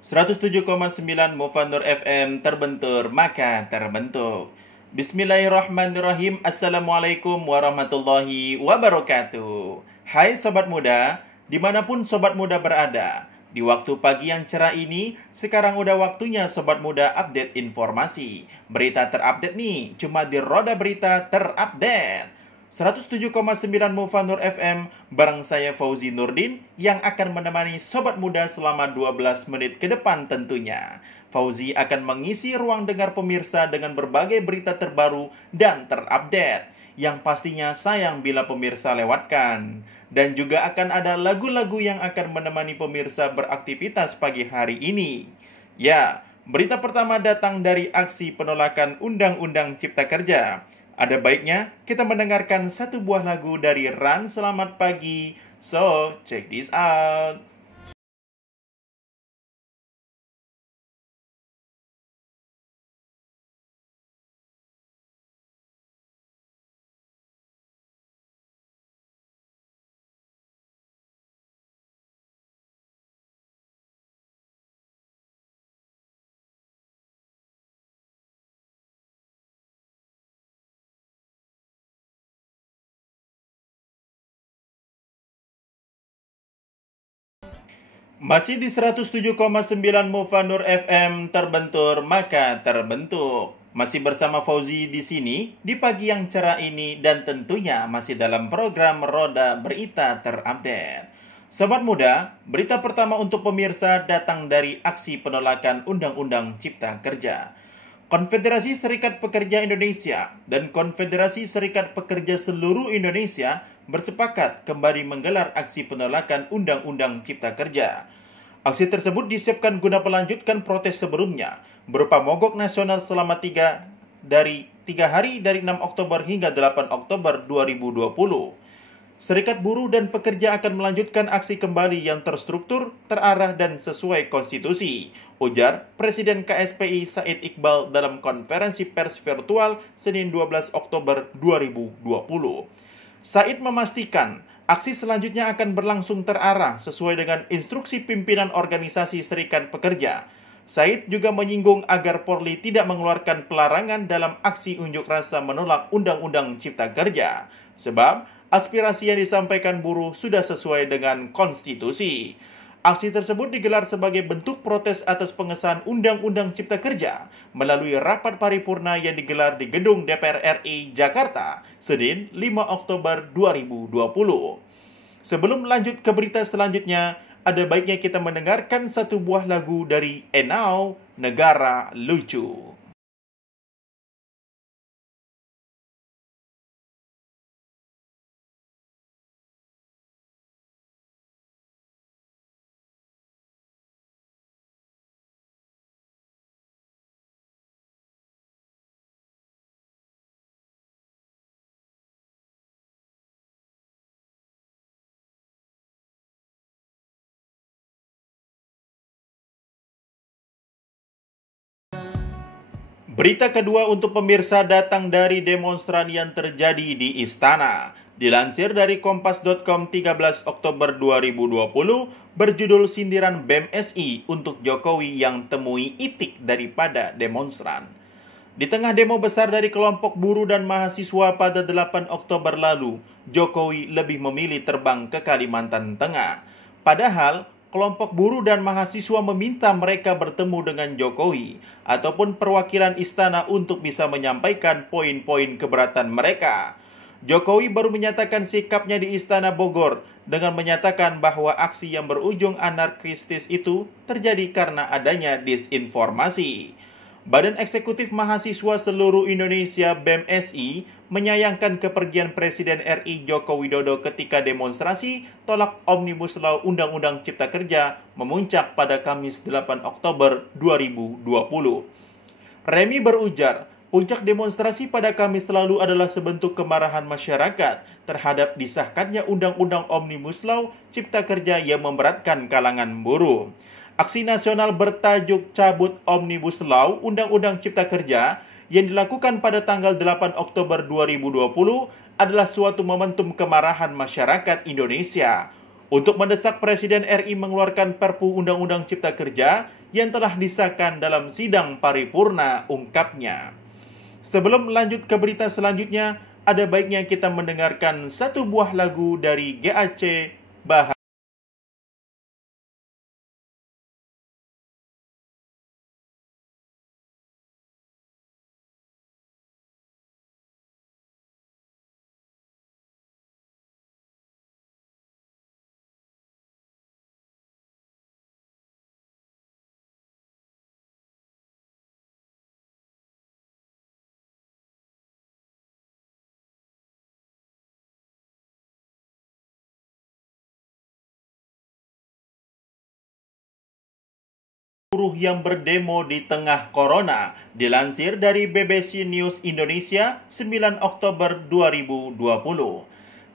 107,9 Mufanur FM terbentur maka terbentuk. Bismillahirrahmanirrahim. Assalamualaikum warahmatullahi wabarakatuh. Hai sobat muda, dimanapun sobat muda berada, di waktu pagi yang cerah ini, sekarang udah waktunya sobat muda update informasi. Berita terupdate nih, cuma di Roda Berita Terupdate. 107,9 Mufanur FM, bareng saya Fauzi Nurdin yang akan menemani sobat muda selama 12 menit ke depan tentunya. Fauzi akan mengisi ruang dengar pemirsa dengan berbagai berita terbaru dan terupdate, yang pastinya sayang bila pemirsa lewatkan. Dan juga akan ada lagu-lagu yang akan menemani pemirsa beraktivitas pagi hari ini. Ya, berita pertama datang dari aksi penolakan Undang-Undang Cipta Kerja. Ada baiknya kita mendengarkan satu buah lagu dari Ran Selamat Pagi. So, check this out. Masih di 107,9 Mufanur FM, terbentur maka terbentuk. Masih bersama Fauzi di sini di pagi yang cerah ini, dan tentunya masih dalam program Roda Berita Terupdate. Sobat muda, berita pertama untuk pemirsa datang dari aksi penolakan Undang-Undang Cipta Kerja. Konfederasi Serikat Pekerja Indonesia dan Konfederasi Serikat Pekerja Seluruh Indonesia bersepakat kembali menggelar aksi penolakan Undang-Undang Cipta Kerja. Aksi tersebut disiapkan guna melanjutkan protes sebelumnya, berupa mogok nasional selama 3 hari dari 6 Oktober hingga 8 Oktober 2020. Serikat buruh dan pekerja akan melanjutkan aksi kembali yang terstruktur, terarah, dan sesuai konstitusi, ujar Presiden KSPI Said Iqbal dalam konferensi pers virtual Senin 12 Oktober 2020. Said memastikan aksi selanjutnya akan berlangsung terarah sesuai dengan instruksi pimpinan organisasi serikat pekerja. Said juga menyinggung agar Polri tidak mengeluarkan pelarangan dalam aksi unjuk rasa menolak Undang-Undang Cipta Kerja, sebab aspirasi yang disampaikan buruh sudah sesuai dengan konstitusi. Aksi tersebut digelar sebagai bentuk protes atas pengesahan Undang-Undang Cipta Kerja melalui rapat paripurna yang digelar di Gedung DPR RI Jakarta, Senin 5 Oktober 2020. Sebelum lanjut ke berita selanjutnya, ada baiknya kita mendengarkan satu buah lagu dari Enau, Negara Lucu. Berita kedua untuk pemirsa datang dari demonstran yang terjadi di Istana. Dilansir dari kompas.com 13 Oktober 2020, berjudul Sindiran BEM SI untuk Jokowi yang temui itik daripada demonstran. Di tengah demo besar dari kelompok buruh dan mahasiswa pada 8 Oktober lalu, Jokowi lebih memilih terbang ke Kalimantan Tengah. Padahal, kelompok buruh dan mahasiswa meminta mereka bertemu dengan Jokowi ataupun perwakilan istana untuk bisa menyampaikan poin-poin keberatan mereka. Jokowi baru menyatakan sikapnya di Istana Bogor dengan menyatakan bahwa aksi yang berujung anarkistis itu terjadi karena adanya disinformasi. Badan Eksekutif Mahasiswa Seluruh Indonesia BEM SI menyayangkan kepergian Presiden RI Joko Widodo ketika demonstrasi tolak Omnibus Law Undang-Undang Cipta Kerja memuncak pada Kamis 8 Oktober 2020. Remi berujar, puncak demonstrasi pada Kamis lalu adalah sebentuk kemarahan masyarakat terhadap disahkannya Undang-Undang Omnibus Law Cipta Kerja yang memberatkan kalangan buruh. Aksi nasional bertajuk Cabut Omnibus Law Undang-Undang Cipta Kerja yang dilakukan pada tanggal 8 Oktober 2020 adalah suatu momentum kemarahan masyarakat Indonesia untuk mendesak Presiden RI mengeluarkan Perpu Undang-Undang Cipta Kerja yang telah disahkan dalam sidang paripurna, ungkapnya. Sebelum lanjut ke berita selanjutnya, ada baiknya kita mendengarkan satu buah lagu dari GAC Bahar. Buruh yang berdemo di tengah corona, dilansir dari BBC News Indonesia 9 Oktober 2020.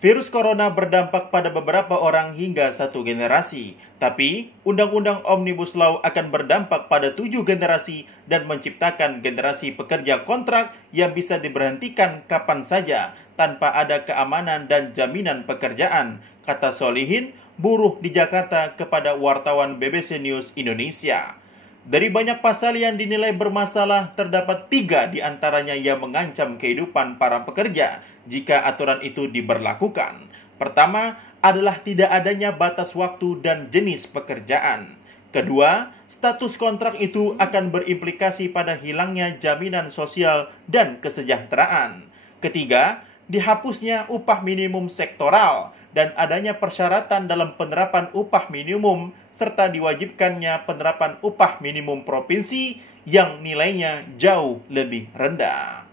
Virus corona berdampak pada beberapa orang hingga satu generasi, tapi Undang-Undang Omnibus Law akan berdampak pada 7 generasi dan menciptakan generasi pekerja kontrak yang bisa diberhentikan kapan saja tanpa ada keamanan dan jaminan pekerjaan, kata Solihin, buruh di Jakarta kepada wartawan BBC News Indonesia. Dari banyak pasal yang dinilai bermasalah, terdapat 3 di antaranya yang mengancam kehidupan para pekerja jika aturan itu diberlakukan. Pertama adalah tidak adanya batas waktu dan jenis pekerjaan. Kedua, status kontrak itu akan berimplikasi pada hilangnya jaminan sosial dan kesejahteraan. Ketiga, dihapusnya upah minimum sektoral dan adanya persyaratan dalam penerapan upah minimum serta diwajibkannya penerapan upah minimum provinsi yang nilainya jauh lebih rendah.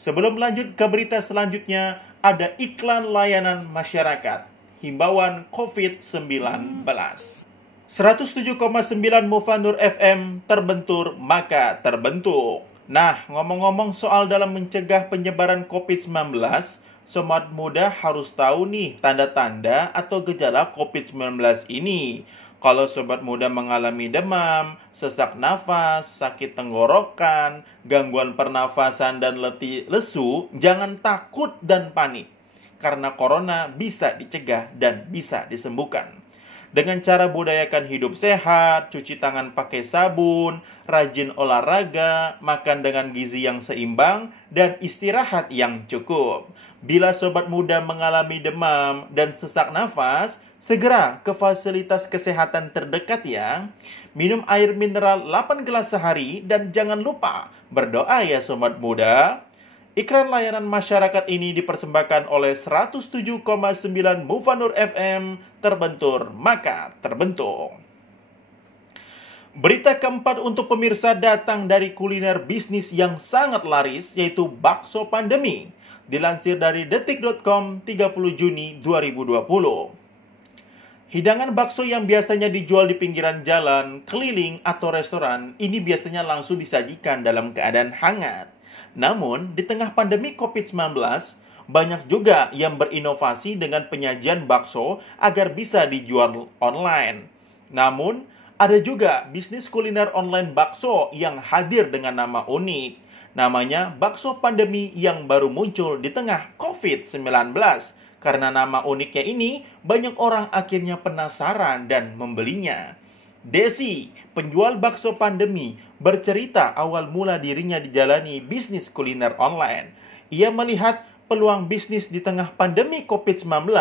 Sebelum lanjut ke berita selanjutnya, ada iklan layanan masyarakat, himbauan COVID-19. 107,9 Mufanur FM, terbentur maka terbentuk. Nah, ngomong-ngomong soal dalam mencegah penyebaran COVID-19, Sobat Muda harus tahu nih tanda-tanda atau gejala COVID-19 ini. Kalau Sobat Muda mengalami demam, sesak nafas, sakit tenggorokan, gangguan pernafasan dan letih lesu, jangan takut dan panik. Karena corona bisa dicegah dan bisa disembuhkan. Dengan cara budayakan hidup sehat, cuci tangan pakai sabun, rajin olahraga, makan dengan gizi yang seimbang, dan istirahat yang cukup. Bila Sobat Muda mengalami demam dan sesak nafas, segera ke fasilitas kesehatan terdekat ya. Minum air mineral 8 gelas sehari dan jangan lupa berdoa ya Sobat Muda. Iklan layanan masyarakat ini dipersembahkan oleh 107,9 Mufanur FM, terbentur maka terbentuk. Berita keempat untuk pemirsa datang dari kuliner bisnis yang sangat laris, yaitu bakso pandemi. Dilansir dari detik.com 30 Juni 2020. Hidangan bakso yang biasanya dijual di pinggiran jalan, keliling, atau restoran, ini biasanya langsung disajikan dalam keadaan hangat. Namun, di tengah pandemi COVID-19, banyak juga yang berinovasi dengan penyajian bakso agar bisa dijual online. Namun, ada juga bisnis kuliner online bakso yang hadir dengan nama unik. Namanya bakso pandemi yang baru muncul di tengah COVID-19. Karena nama uniknya ini, banyak orang akhirnya penasaran dan membelinya. Desi, penjual bakso pandemi, bercerita awal mula dirinya dijalani bisnis kuliner online. Ia melihat peluang bisnis di tengah pandemi COVID-19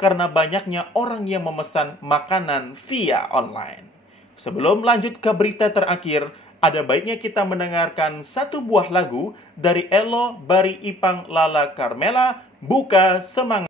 karena banyaknya orang yang memesan makanan via online. Sebelum lanjut ke berita terakhir, ada baiknya kita mendengarkan satu buah lagu dari Elo Bari Ipang Lala Carmela, Buka Semangat.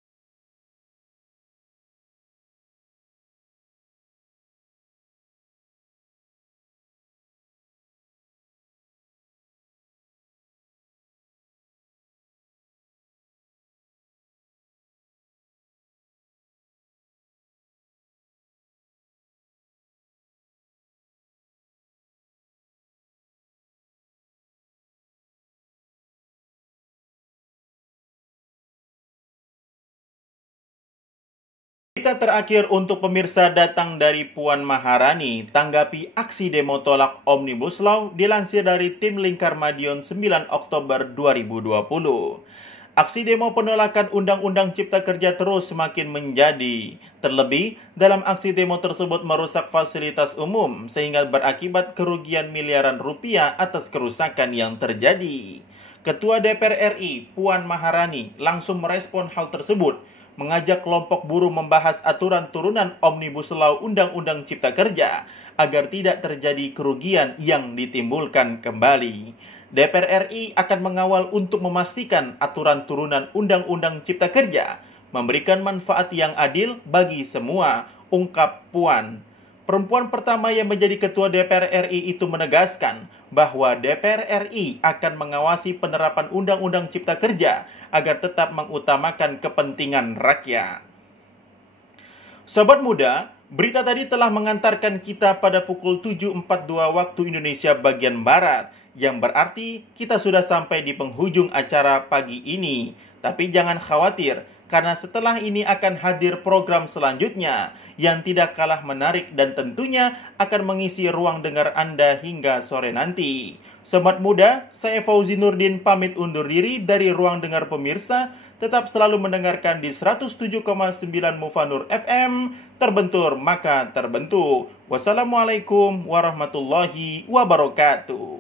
Berita terakhir untuk pemirsa datang dari Puan Maharani tanggapi aksi demo tolak Omnibus Law, dilansir dari tim Lingkar Madiun 9 Oktober 2020. Aksi demo penolakan Undang-Undang Cipta Kerja terus semakin menjadi. Terlebih, dalam aksi demo tersebut merusak fasilitas umum sehingga berakibat kerugian miliaran rupiah atas kerusakan yang terjadi. Ketua DPR RI, Puan Maharani, langsung merespon hal tersebut, mengajak kelompok buruh membahas aturan turunan Omnibus Law Undang-Undang Cipta Kerja agar tidak terjadi kerugian yang ditimbulkan kembali. DPR RI akan mengawal untuk memastikan aturan turunan Undang-Undang Cipta Kerja memberikan manfaat yang adil bagi semua, ungkap Puan. Perempuan pertama yang menjadi ketua DPR RI itu menegaskan bahwa DPR RI akan mengawasi penerapan Undang-Undang Cipta Kerja agar tetap mengutamakan kepentingan rakyat. Sobat muda, berita tadi telah mengantarkan kita pada pukul 7.42 waktu Indonesia bagian Barat, yang berarti kita sudah sampai di penghujung acara pagi ini. Tapi jangan khawatir, karena setelah ini akan hadir program selanjutnya yang tidak kalah menarik dan tentunya akan mengisi ruang dengar Anda hingga sore nanti. Sobat muda, saya Fauzi Nurdin pamit undur diri dari ruang dengar pemirsa. Tetap selalu mendengarkan di 107,9 Mufanur FM, terbentur maka terbentuk. Wassalamualaikum warahmatullahi wabarakatuh.